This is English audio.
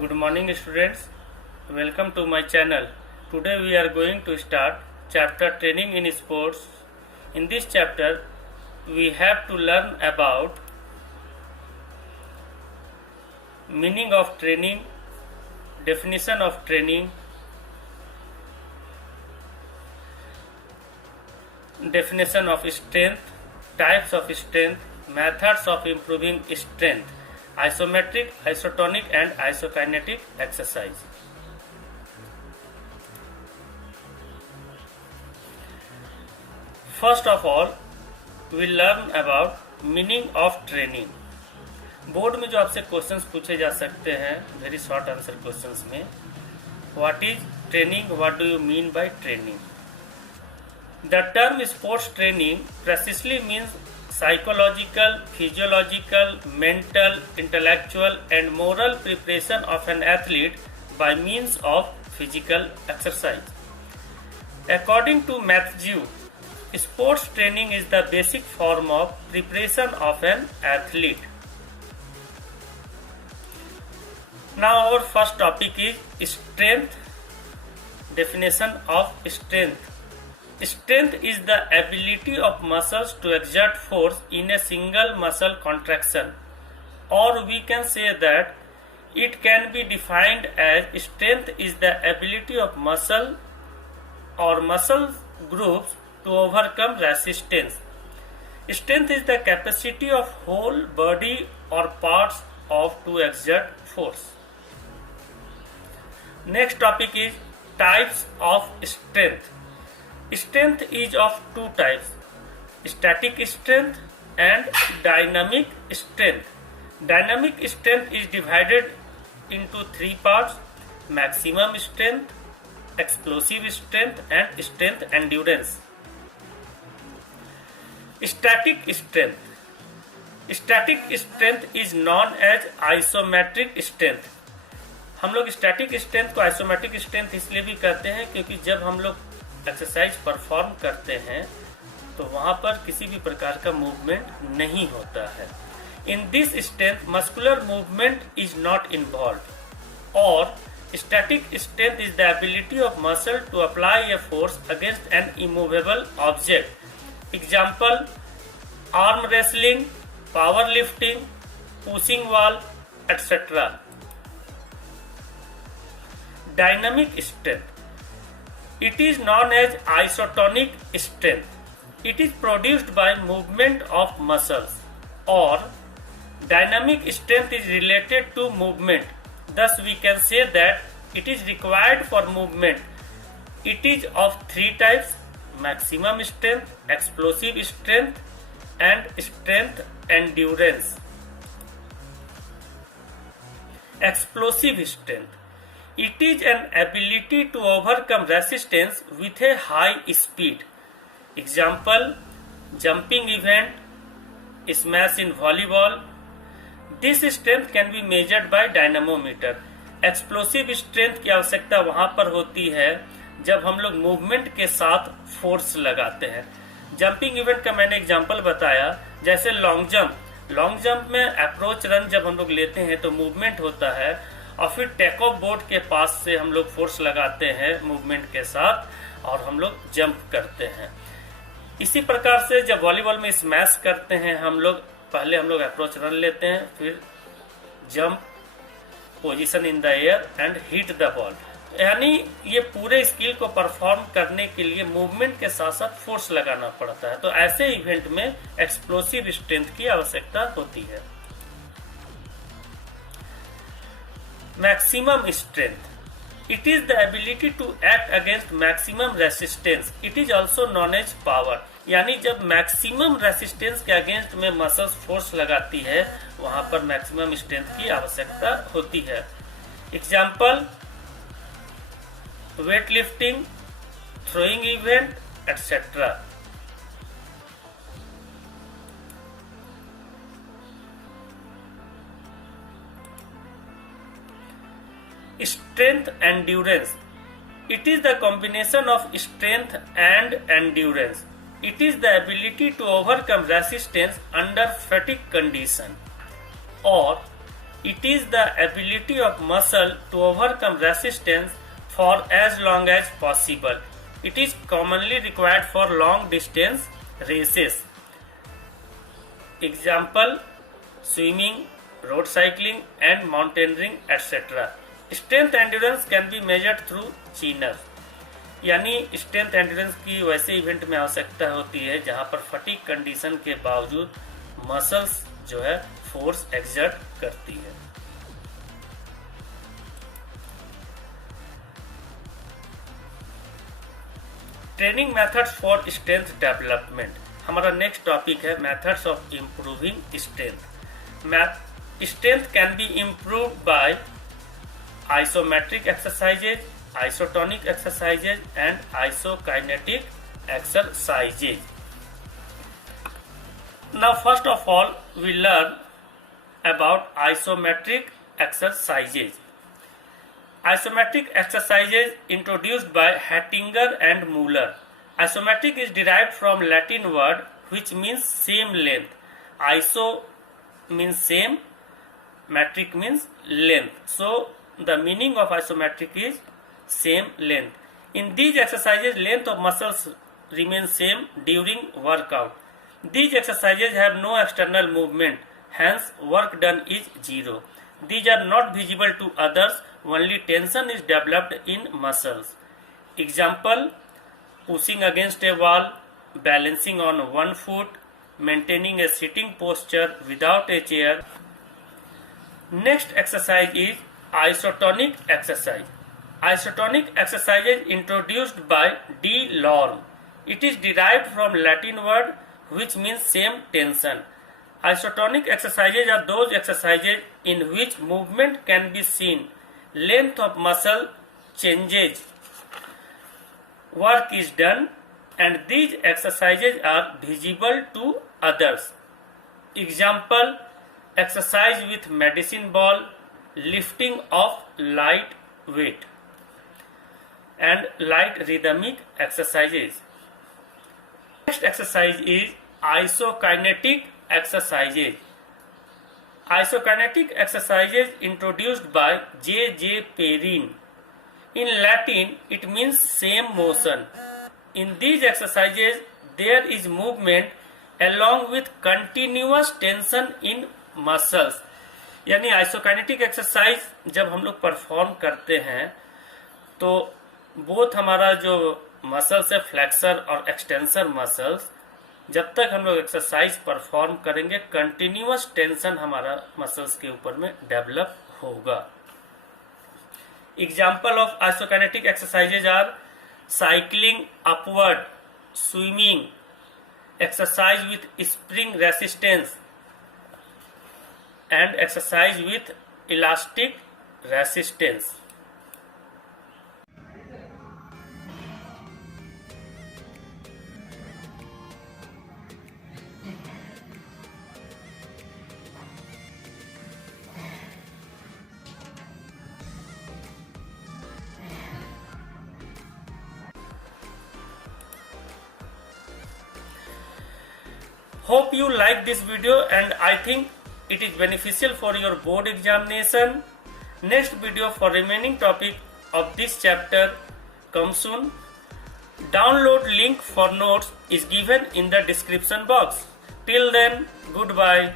Good morning students, welcome to my channel. Today we are going to start chapter training in sports. In this chapter we have to learn about meaning of training, definition of training, definition of strength, types of strength, methods of improving strength, isometric, isotonic and isokinetic exercise. First of all, we learn about meaning of training. Board में जो आपसे questions पूछे जा सकते हैं very short answer questions में, what is training, what do you mean by training. The term sports training precisely means psychological, physiological, mental, intellectual and moral preparation of an athlete by means of physical exercise. According to Matthew, sports training is the basic form of preparation of an athlete. Now our first topic is strength. Definition of strength. Strength is the ability of muscles to exert force in a single muscle contraction, or we can say that it can be defined as strength is the ability of muscle or muscle groups to overcome resistance. Strength is the capacity of whole body or parts of to exert force. Next topic is types of strength. Strength is of two types, static strength and dynamic strength. Dynamic strength is divided into three parts: maximum strength, explosive strength and strength endurance. Static strength. Static strength is known as isometric strength. हम लोग static strength को isometric strength इसलिए भी कहते हैं क्योंकि जब हम लोग एक्सरसाइज परफॉर्म करते हैं तो वहां पर किसी भी प्रकार का मूवमेंट नहीं होता है. In this strength muscular movement is not involve, और static strength is the ability of muscle to apply a force against an immovable object. Example: arm wrestling, power lifting, pushing wall etcetera. Dynamic strength. It is known as isotonic strength. It is produced by movement of muscles, or dynamic strength is related to movement. Thus we can say that it is required for movement. It is of three types: maximum strength, explosive strength and strength endurance. Explosive strength. It is an ability to overcome resistance with a high speed. Example: jumping event, smash in volleyball. This strength can be measured by dynamometer. Explosive strength की आवश्यकता वहां पर होती है जब हम लोग movement के साथ फोर्स लगाते हैं. जंपिंग इवेंट का मैंने एग्जांपल बताया, जैसे लॉन्ग जंप. लॉन्ग जंप में अप्रोच रन जब हम लोग लेते हैं तो मूवमेंट होता है, और फिर टेक ऑफ बोर्ड के पास से हम लोग फोर्स लगाते हैं मूवमेंट के साथ और हम लोग जंप करते हैं. इसी प्रकार से जब वॉलीबॉल में स्मैश करते हैं हम लोग, पहले हम लोग अप्रोच रन लेते हैं, फिर jump, position in the air and hit the ball. यानी ये पूरे स्किल को परफॉर्म करने के लिए मूवमेंट के साथ साथ फोर्स लगाना पड़ता है. तो ऐसे इवेंट में एक्सप्लोसिव स्ट्रेंथ की आवश्यकता होती है. Maximum strength. It is the ability to act against maximum resistance. It is also known as power. यानी जब मैक्सिमम रेसिस्टेंस के अगेंस्ट में मसल्स फोर्स लगाती है वहां पर मैक्सिमम स्ट्रेंथ की आवश्यकता होती है. Example: weight lifting, throwing event etcetera. Strength endurance. It is the combination of strength and endurance. It is the ability to overcome resistance under fatigue condition, or It is the ability of muscle to overcome resistance for as long as possible. It is commonly required for long distance races. Example: swimming, road cycling and mountaineering etc. Strength endurance can be measured through Chinner. यानी strength endurance की वैसे event में आवश्यकता होती है जहां पर fatigue condition के बावजूद मसल्स जो है फोर्स एक्सर्ट करती है। Training methods for strength development. हमारा नेक्स्ट टॉपिक है methods of improving strength. Strength can be improved by isometric exercises, isotonic exercises and isokinetic exercises. Now first of all we learn about isometric exercises. Isometric exercises introduced by Hattinger and Muller. Isometric is derived from Latin word which means same length. Iso means same, metric means length. So the meaning of isometric is same length. In these exercises, length of muscles remains same during workout. These exercises have no external movement, hence work done is zero. These are not visible to others, only tension is developed in muscles. Example: pushing against a wall, balancing on one foot, maintaining a sitting posture without a chair. Next exercise is isotonic exercise. Isotonic exercise is introduced by D. Lorme. It is derived from Latin word which means same tension. Isotonic exercises are those exercises in which movement can be seen, length of muscle changes, work is done, and these exercises are visible to others. Example: exercise with medicine ball, lifting of light weight, and light rhythmic exercises. Next exercise is isokinetic exercises. Isokinetic exercises introduced by J. Perrine. In Latin, it means same motion. In these exercises, there is movement along with continuous tension in muscles. यानी isokinetic exercise जब हम लोग perform करते हैं तो both हमारा जो muscles है फ्लेक्सर और एक्सटेंसर मसल्स, जब तक हम लोग एक्सरसाइज परफॉर्म करेंगे कंटिन्यूअस टेंशन हमारा मसल्स के ऊपर में डेवलप होगा। Example of isokinetic exercises are cycling upward, swimming, exercise with spring resistance and exercise with elastic resistance. Hope you like this video and I think it is beneficial for your board examination. Next video for remaining topic of this chapter comes soon. Download link for notes is given in the description box. Till then, goodbye.